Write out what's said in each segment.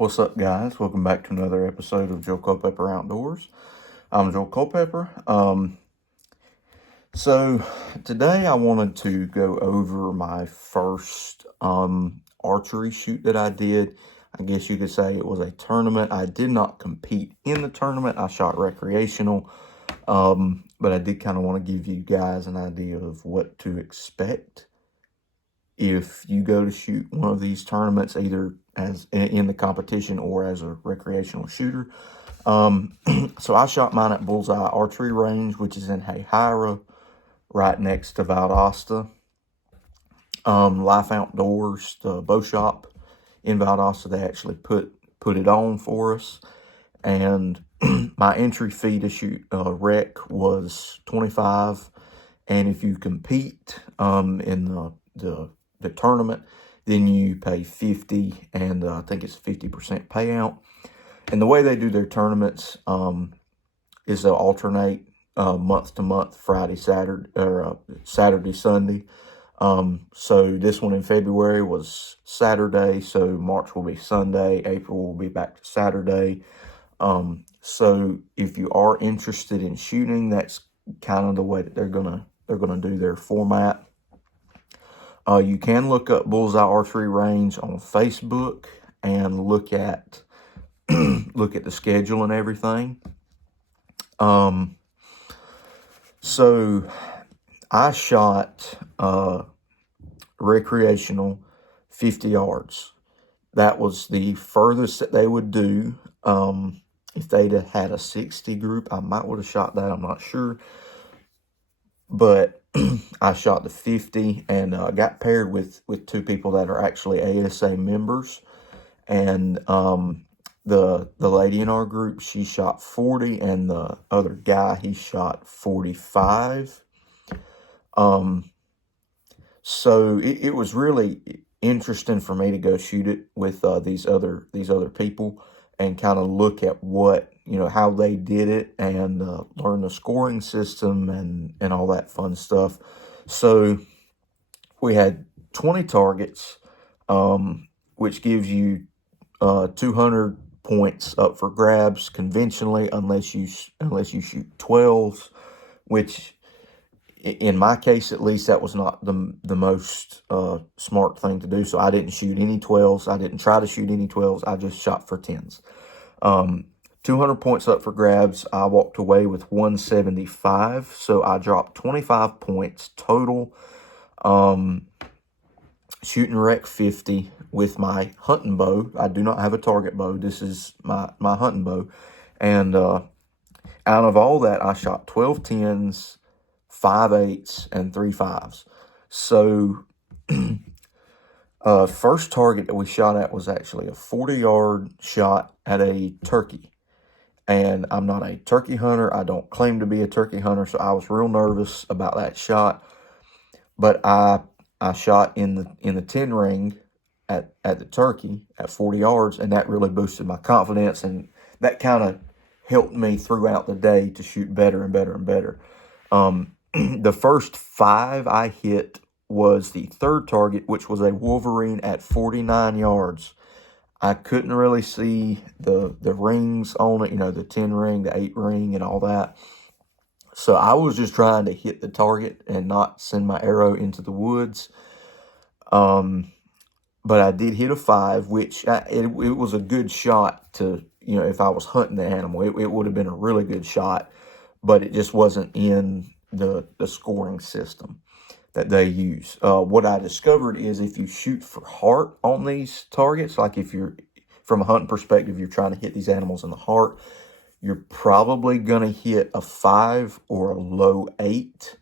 What's up, guys? Welcome back to another episode of Joe Culpepper Outdoors. I'm Joel Culpepper. So today I wanted to go over my first archery shoot that I did. I guess you could say it was a tournament. I did not compete in the tournament. I shot recreational, but I did kind of want to give you guys an idea of what to expect if you go to shoot one of these tournaments, either as in the competition or as a recreational shooter. So I shot mine at Bullseye Archery Range, which is in Hayhira, right next to Valdosta. Life Outdoors, the bow shop in Valdosta, they actually put it on for us. And my entry fee to shoot rec was $25. And if you compete in the tournament, then you pay $50, and I think it's 50% payout. And the way they do their tournaments is they'll alternate month to month, Friday, Saturday, or Saturday, Sunday. So this one in February was Saturday, so March will be Sunday, April will be back to Saturday. So if you are interested in shooting, that's kind of the way that they're gonna do their format. You can look up Bullseye Archery Range on Facebook and look at the schedule and everything. So I shot recreational 50 yards. That was the furthest that they would do. If they'd have had a 60 group, I might would have shot that. I'm not sure. But I shot the 50 and got paired with two people that are actually ASA members. And the lady in our group, she shot 40, and the other guy, he shot 45. So it was really interesting for me to go shoot it with these other people and kind of look at what, how they did it, and learn the scoring system and all that fun stuff. So we had 20 targets, which gives you 200 points up for grabs conventionally, unless you shoot 12s, which in my case, at least, that was not the most smart thing to do. So I didn't shoot any 12s. I didn't try to shoot any 12s. I just shot for 10s. 200 points up for grabs. I walked away with 175. So I dropped 25 points total. Shooting rec 50 with my hunting bow. I do not have a target bow. This is my hunting bow. And out of all that, I shot 12 10s, 5 8s, and 3 5s. So first target that we shot at was actually a 40-yard shot at a turkey. And I'm not a turkey hunter. I don't claim to be a turkey hunter, so I was real nervous about that shot. But I shot in the 10 ring at the turkey at 40 yards, and that really boosted my confidence, and that kind of helped me throughout the day to shoot better and better and better. The first 5 I hit was the third target, which was a wolverine at 49 yards. I couldn't really see the rings on it, the 10 ring, the 8 ring, and all that. So I was just trying to hit the target and not send my arrow into the woods. But I did hit a 5, which it was a good shot to, if I was hunting the animal, it would have been a really good shot, but it just wasn't in the scoring system that they use. What I discovered is if you shoot for heart on these targets, like if you're, from a hunting perspective, you're trying to hit these animals in the heart, you're probably going to hit a 5 or a low 8.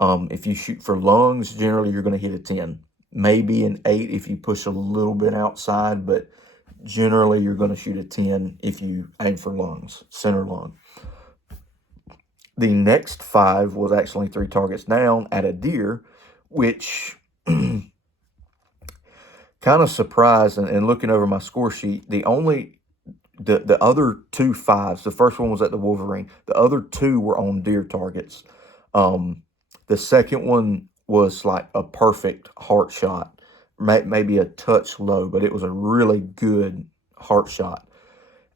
If you shoot for lungs, generally you're going to hit a 10. Maybe an 8 if you push a little bit outside, but generally you're going to shoot a 10 if you aim for lungs, center lung. The next 5 was actually 3 targets down at a deer, which kind of surprised, and looking over my score sheet, the other 2 5s, the first one was at the wolverine, the other 2 were on deer targets. The second one was like a perfect heart shot, maybe a touch low, but it was a really good heart shot.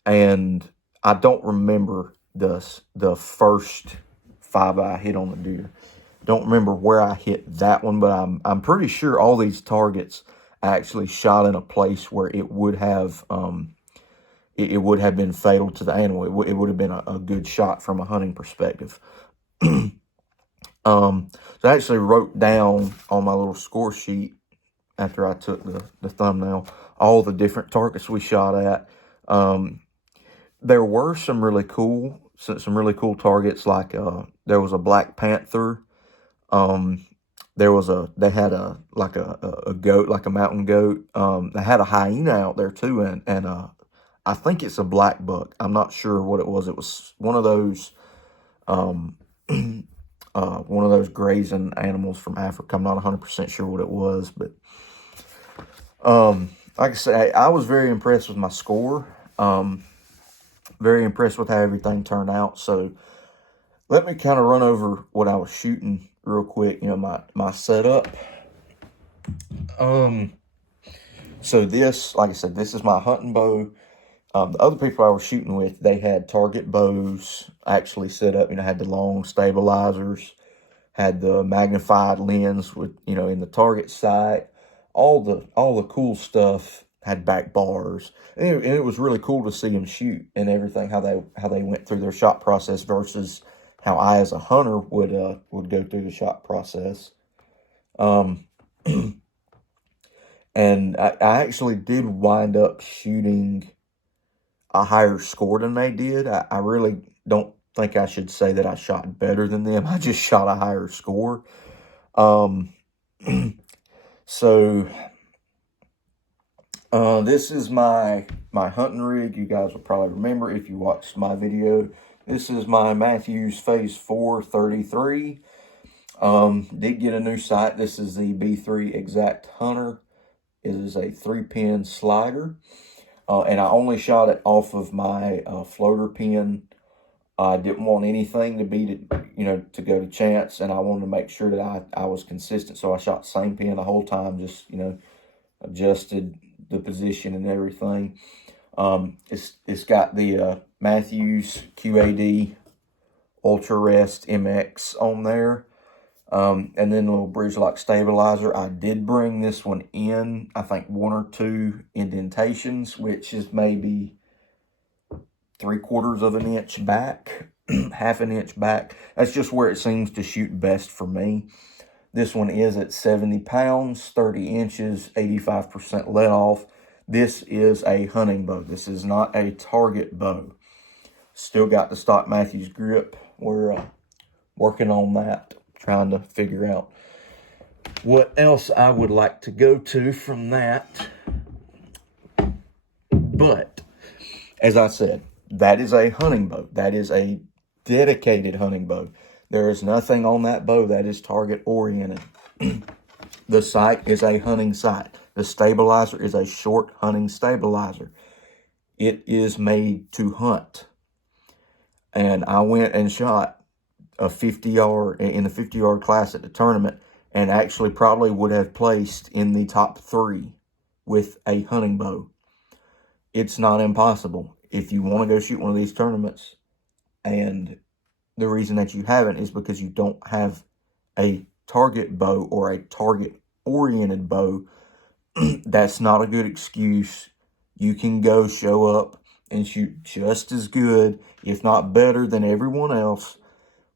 And I don't remember the first 5 I hit on the deer. Don't remember where I hit that one, but I'm pretty sure all these targets I actually shot in a place where it would have it would have been fatal to the animal. It would have been a good shot from a hunting perspective. So I actually wrote down on my little score sheet after I took the thumbnail all the different targets we shot at. There were some really cool targets, like there was a black panther. They had a goat, like a mountain goat. They had a hyena out there too, and I think it's a black buck. I'm not sure what it was. It was one of those grazing animals from Africa. I'm not 100% sure what it was, but like I say, I was very impressed with my score. Very impressed with how everything turned out. So let me kind of run over what I was shooting real quick. You know, my setup. So this, like I said, this is my hunting bow. The other people I was shooting with, they had target bows actually set up. You know, had the long stabilizers, had the magnified lens with, you know, in the target sight, all the cool stuff. Had back bars, and it was really cool to see them shoot and everything, how they went through their shot process versus how I, as a hunter, would go through the shot process. And I actually did wind up shooting a higher score than they did. I really don't think I should say that I shot better than them. I just shot a higher score. So this is my hunting rig. You guys will probably remember if you watched my video. This is my Mathews Phase 4 33. Did get a new sight. This is the B3 Exact Hunter. It is a 3-pin slider. And I only shot it off of my floater pin. I didn't want anything to beat it, you know, to go to chance. And I wanted to make sure that I was consistent. So I shot the same pin the whole time, just, you know, adjusted the position and everything. It's got the Mathews QAD Ultra Rest MX on there, and then a little bridge lock stabilizer. I did bring this one in, I think 1 or 2 indentations, which is maybe 3/4 of an inch back, half an inch back. That's just where it seems to shoot best for me. This one is at 70 pounds, 30 inches, 85% let off. This is a hunting bow. This is not a target bow. Still got the stock Mathews grip. We're working on that, trying to figure out what else I would like to go to from that. But, as I said, that is a hunting bow. That is a dedicated hunting bow. There is nothing on that bow that is target oriented. The sight is a hunting sight. The stabilizer is a short hunting stabilizer. It is made to hunt. And I went and shot a 50-yard in the 50-yard class at the tournament, and actually probably would have placed in the top 3 with a hunting bow. It's not impossible. If you want to go shoot one of these tournaments, and the reason that you haven't is because you don't have a target bow or a target-oriented bow, that's not a good excuse. You can go show up and shoot just as good, if not better than everyone else,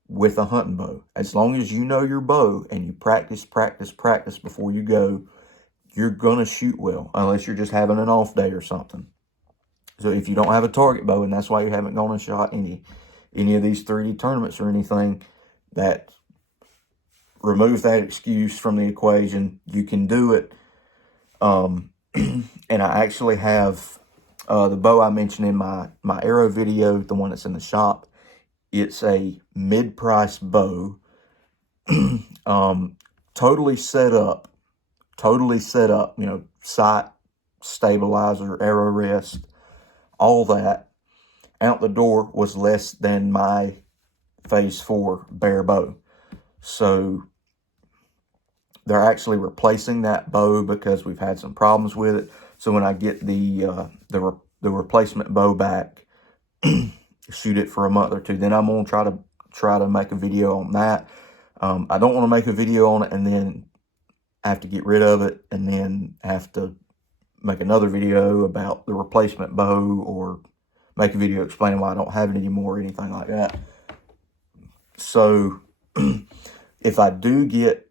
with a hunting bow. As long as you know your bow and you practice before you go, you're going to shoot well, unless you're just having an off day or something. So if you don't have a target bow, and that's why you haven't gone and shot any of these 3D tournaments or anything, that remove that excuse from the equation. You can do it. And I actually have the bow I mentioned in my arrow video, the one that's in the shop. It's a mid-price bow, totally set up, you know, sight, stabilizer, arrow rest, all that. Out the door was less than my Phase 4 bare bow. So they're actually replacing that bow because we've had some problems with it. So when I get the the replacement bow back, shoot it for a month or two. Then I'm going to try to make a video on that. I don't want to make a video on it and then have to get rid of it and then have to make another video about the replacement bow, or make a video explaining why I don't have it anymore or anything like that. So when I do get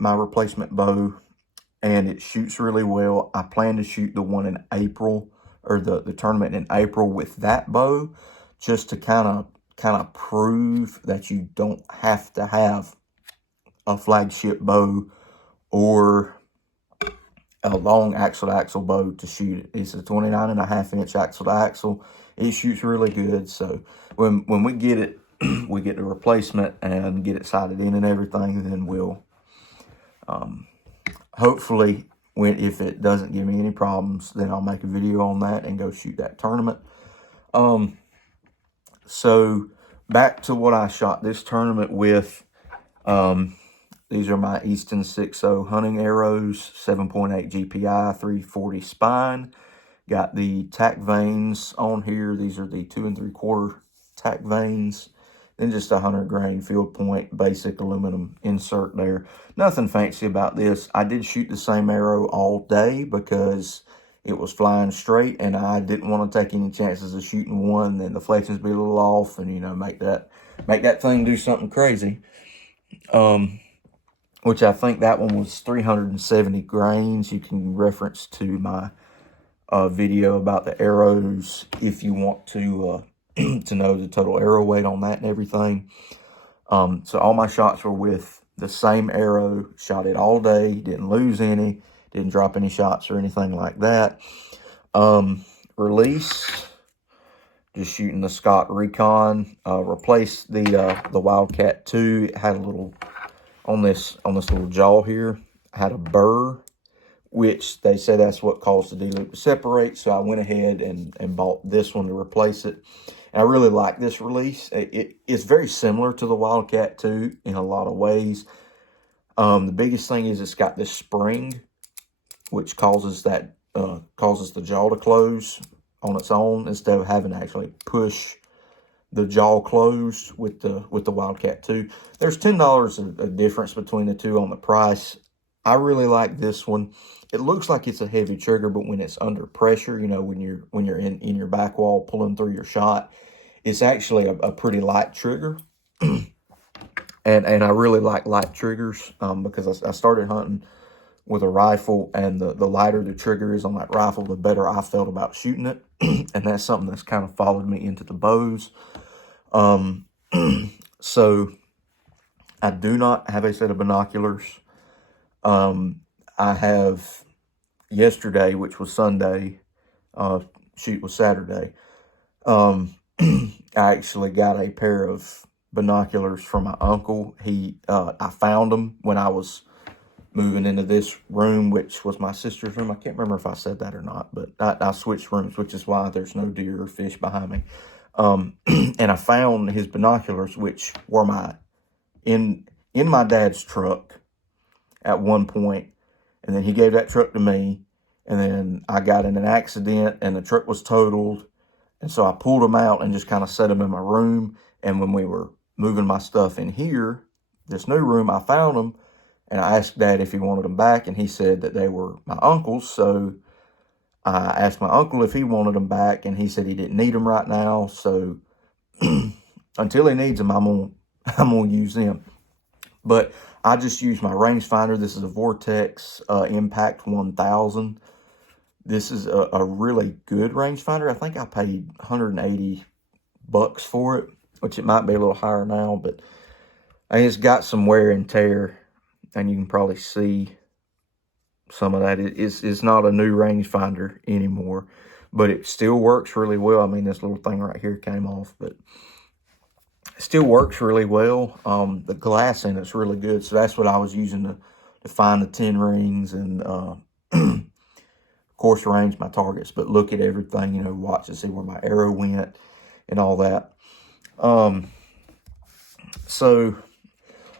my replacement bow and it shoots really well, I plan to shoot the one in April, or the tournament in April with that bow, just to kind of prove that you don't have to have a flagship bow or a long axle-to-axle bow to shoot it. It's a 29.5-inch axle-to-axle. It shoots really good. So when we get it, we get the replacement and get it sighted in and everything, then we'll hopefully, if it doesn't give me any problems, then I'll make a video on that and go shoot that tournament. So back to what I shot this tournament with. These are my Easton 6.0 hunting arrows, 7.8 GPI, 340 spine. Got the tack vanes on here. These are the 2 3/4 tack vanes. Then just a 100 grain field point basic aluminum insert there. Nothing fancy about this. I did shoot the same arrow all day because it was flying straight, and I didn't want to take any chances of shooting one, then the fletchings be a little off, and make that thing do something crazy. Which I think that one was 370 grains. You can reference to my video about the arrows if you want to to know the total arrow weight on that and everything. So all my shots were with the same arrow. Shot it all day. Didn't lose any. Didn't drop any shots or anything like that. Release, just shooting the Scott Recon. Replaced the Wildcat 2. It had a little, on this little jaw here, had a burr, which they say that's what caused the D-loop to separate. So I went ahead and bought this one to replace it. And I really like this release. It's very similar to the Wildcat 2 in a lot of ways. The biggest thing is it's got this spring, which causes the jaw to close on its own instead of having to actually push the jaw closed with the Wildcat 2. There's $10 a difference between the two on the price. I really like this one. It looks like it's a heavy trigger, but when it's under pressure, when you're in your back wall pulling through your shot, it's actually a pretty light trigger. and I really like light triggers because I started hunting with a rifle, and the lighter the trigger is on that rifle, the better I felt about shooting it. And that's something that's kind of followed me into the bows. So I do not have a set of binoculars. I have yesterday, which was Sunday, shoot was Saturday. I actually got a pair of binoculars from my uncle. I found them when I was moving into this room, which was my sister's room. I can't remember if I said that or not, but I switched rooms, which is why there's no deer or fish behind me. And I found his binoculars, which were in my dad's truck at one point, and then he gave that truck to me, and then I got in an accident, and the truck was totaled, and so I pulled them out and just kind of set them in my room. And when we were moving my stuff in here, this new room, I found them, and I asked Dad if he wanted them back, and he said that they were my uncle's. So I asked my uncle if he wanted them back, and he said he didn't need them right now. So until he needs them, I'm gonna use them. But I just use my rangefinder. This is a Vortex Impact 1000. This is a really good rangefinder. I think I paid $180 for it, which it might be a little higher now, but it's got some wear and tear, and you can probably see some of that. It's not a new rangefinder anymore, but it still works really well. I mean, this little thing right here came off, but it still works really well. The glass in it's really good, so that's what I was using to find the 10 rings and of course range my targets, but look at everything, watch to see where my arrow went and all that. So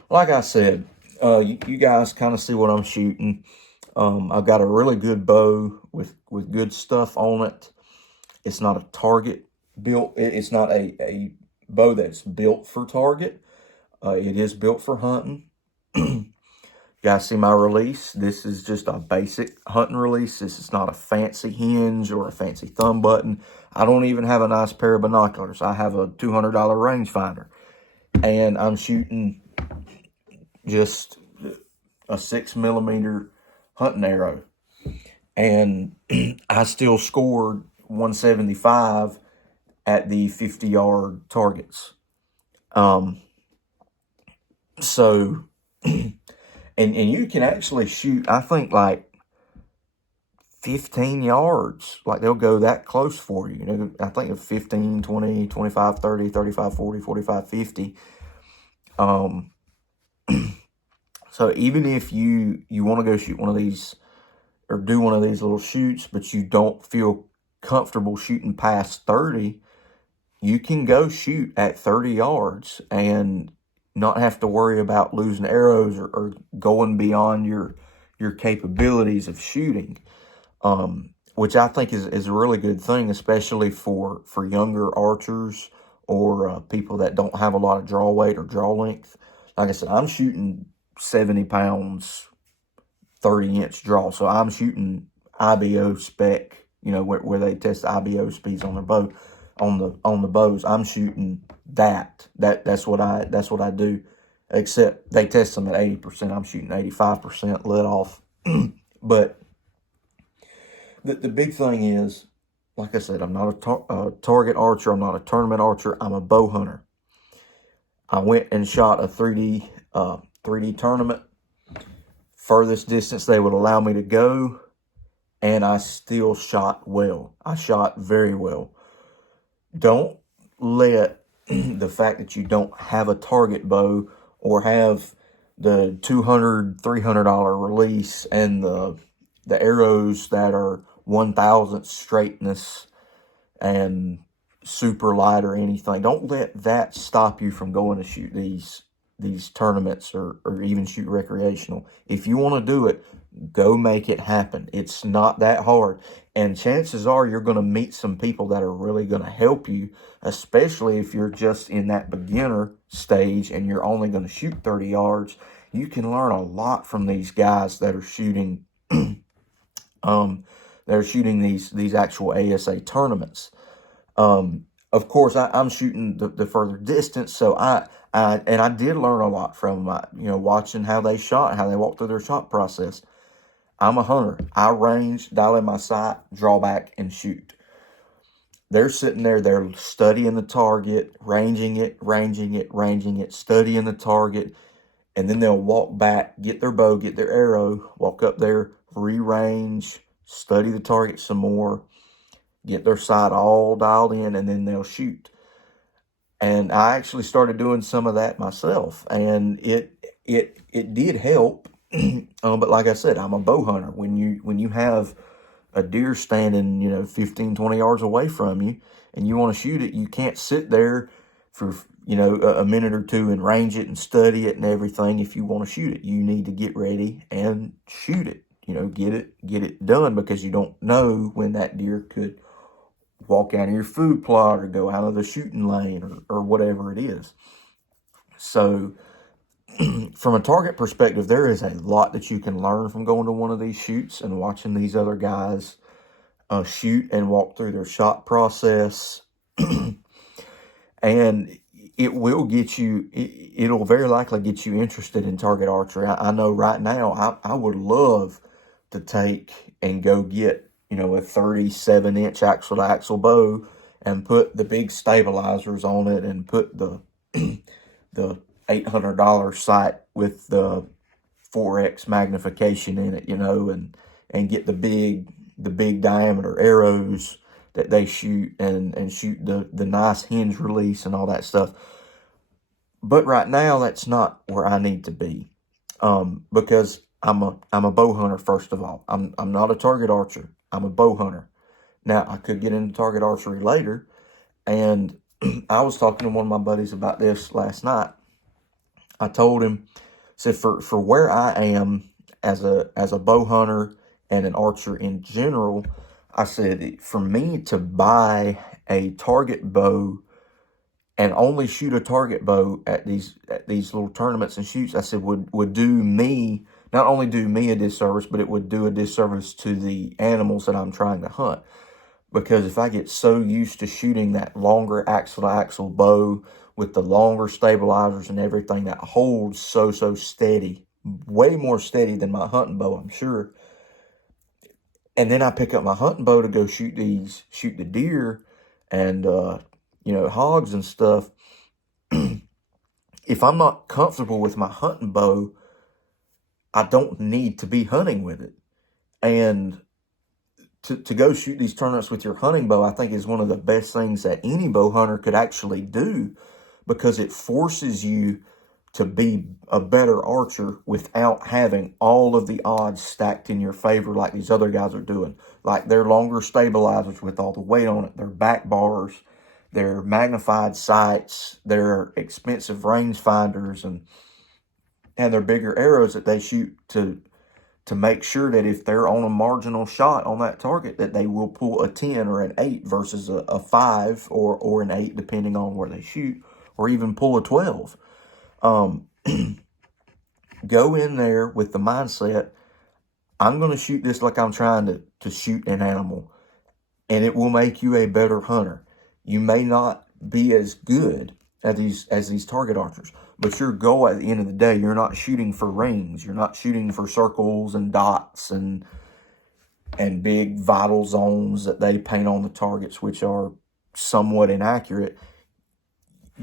like I said, you guys kind of see what I'm shooting. I've got a really good bow with with good stuff on it. It's not a target built. It's not a bow that's built for target. It is built for hunting. You guys see my release? This is just a basic hunting release. This is not a fancy hinge or a fancy thumb button. I don't even have a nice pair of binoculars. I have a $200 rangefinder. And I'm shooting just a 6mm hunting arrow. And I still scored 175 at the 50-yard targets. So, and you can actually shoot, I think, like 15 yards. Like, they'll go that close for you. You know, I think of 15, 20, 25, 30, 35, 40, 45, 50. So even if you want to go shoot one of these or do one of these little shoots, but you don't feel comfortable shooting past 30, you can go shoot at 30 yards and not have to worry about losing arrows or going beyond your capabilities of shooting, which I think is a really good thing, especially for younger archers or people that don't have a lot of draw weight or draw length. Like I said, I'm shooting 70 pounds, 30-inch draw. So I'm shooting IBO spec, you know, where they test the IBO speeds on their bow, on the bows. I'm shooting that's what I do. Except they test them at 80%. I'm shooting 85% let off. But the big thing is, like I said, I'm not a target archer. I'm not a tournament archer. I'm a bow hunter. I went and shot a 3D tournament, furthest distance they would allow me to go, and I still shot well. I shot very well. Don't let the fact that you don't have a target bow or have the $200, $300 release and the arrows that are 1,000th straightness and super light or anything, don't let that stop you from going to shoot these tournaments or even shoot recreational. If you want to do it, go make it happen. It's not that hard. And chances are you're going to meet some people that are really going to help you, especially if you're just in that beginner stage and you're only going to shoot 30 yards. You can learn a lot from these guys that are shooting these actual ASA tournaments. Of course, I'm shooting the further distance, so I did learn a lot from watching how they shot, how they walked through their shot process. I'm a hunter. I range, dial in my sight, draw back, and shoot. They're sitting there, they're studying the target, ranging it, studying the target, and then they'll walk back, get their bow, get their arrow, walk up there, re-range, study the target some more, get their sight all dialed in, and then they'll shoot. And I actually started doing some of that myself, and it did help. But like I said, I'm a bow hunter. When you have a deer standing, 15, 20 yards away from you, and you want to shoot it, you can't sit there for, a minute or two and range it and study it and everything. If you want to shoot it, you need to get ready and shoot it. Get it done, because you don't know when that deer could walk out of your food plot or go out of the shooting lane or whatever it is. So from a target perspective, there is a lot that you can learn from going to one of these shoots and watching these other guys shoot and walk through their shot process. And it will get you, it'll very likely get you interested in target archery. I know right now I would love to take and go get, a 37-inch axle-to-axle bow and put the big stabilizers on it and put the $800 sight with the 4x magnification in it, and get the big diameter arrows that they shoot and shoot the nice hinge release and all that stuff. But right now, that's not where I need to be, because I'm a bow hunter. First of all, I'm not a target archer. I'm a bow hunter. Now, I could get into target archery later, and I was talking to one of my buddies about this last night. I told him, said for where I am as a bow hunter and an archer in general, I said, for me to buy a target bow and only shoot a target bow at these little tournaments and shoots, I said would do me, not only do me a disservice, but it would do a disservice to the animals that I'm trying to hunt. Because if I get so used to shooting that longer axle-to-axle bow with the longer stabilizers and everything that holds so steady, way more steady than my hunting bow, I'm sure. And then I pick up my hunting bow to go shoot the deer and, hogs and stuff. If I'm not comfortable with my hunting bow, I don't need to be hunting with it. And to go shoot these tournaments with your hunting bow, I think is one of the best things that any bow hunter could actually do, because it forces you to be a better archer without having all of the odds stacked in your favor like these other guys are doing. Like their longer stabilizers with all the weight on it, their back bars, their magnified sights, their expensive rangefinders, and their bigger arrows that they shoot to make sure that if they're on a marginal shot on that target, that they will pull a 10 or an 8 versus a 5 or an 8, depending on where they shoot, or even pull a 12. Go in there with the mindset, I'm going to shoot this like I'm trying to shoot an animal, and it will make you a better hunter. You may not be as good as these target archers, but your goal at the end of the day, you're not shooting for rings. You're not shooting for circles and dots and big vital zones that they paint on the targets, which are somewhat inaccurate.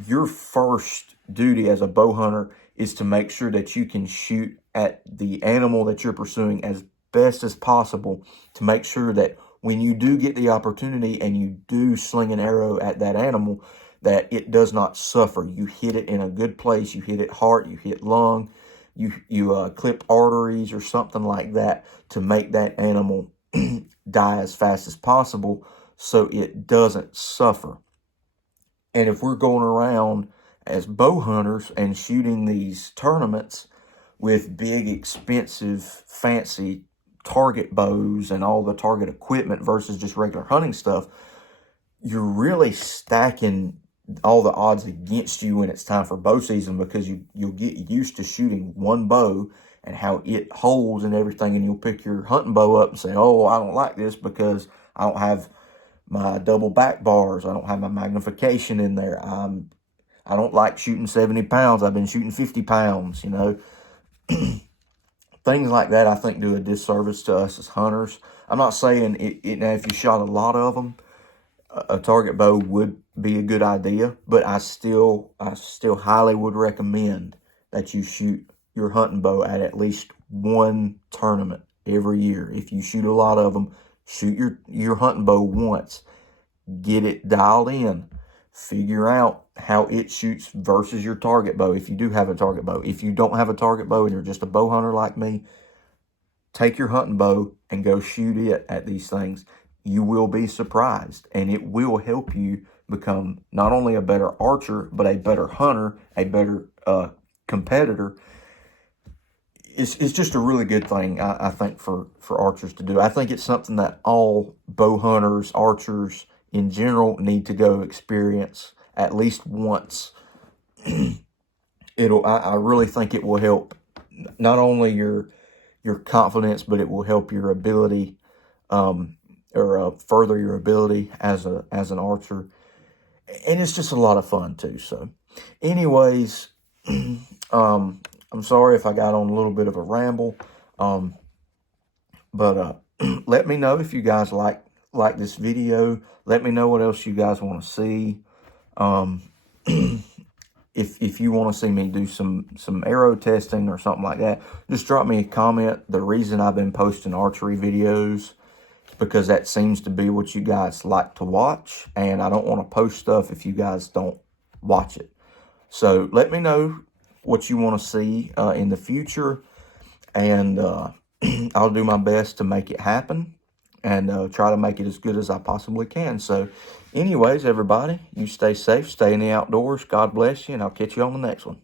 Your first duty as a bow hunter is to make sure that you can shoot at the animal that you're pursuing as best as possible, to make sure that when you do get the opportunity and you do sling an arrow at that animal, that it does not suffer. You hit it in a good place. You hit it heart, you hit lung, you clip arteries or something like that to make that animal die as fast as possible so it doesn't suffer. And if we're going around as bow hunters and shooting these tournaments with big, expensive, fancy target bows and all the target equipment versus just regular hunting stuff, you're really stacking all the odds against you when it's time for bow season, because you'll get used to shooting one bow and how it holds and everything, and you'll pick your hunting bow up and say, oh, I don't like this because I don't have my double back bars, I don't have my magnification in there, I don't like shooting 70 pounds, I've been shooting 50 pounds, Things like that, I think, do a disservice to us as hunters. I'm not saying now if you shot a lot of them, a target bow would be a good idea, but I still highly would recommend that you shoot your hunting bow at least one tournament every year. If you shoot a lot of them, shoot your hunting bow once. Get it dialed in. Figure out how it shoots versus your target bow if you do have a target bow. If you don't have a target bow and you're just a bow hunter like me, take your hunting bow and go shoot it at these things. You will be surprised, and it will help you become not only a better archer, but a better hunter, a better competitor. It's just a really good thing, I think, for archers to do. I think it's something that all bow hunters, archers in general, need to go experience at least once. I really think it will help not only your confidence, but it will help your ability, or further your ability as an archer, and it's just a lot of fun too. So, anyways, I'm sorry if I got on a little bit of a ramble, but let me know if you guys like this video. Let me know what else you guys want to see. If you want to see me do some arrow testing or something like that, just drop me a comment. The reason I've been posting archery videos is because that seems to be what you guys like to watch, and I don't want to post stuff if you guys don't watch it. So let me know what you want to see in the future, and I'll do my best to make it happen and try to make it as good as I possibly can. So anyways, everybody, you stay safe, stay in the outdoors. God bless you, and I'll catch you on the next one.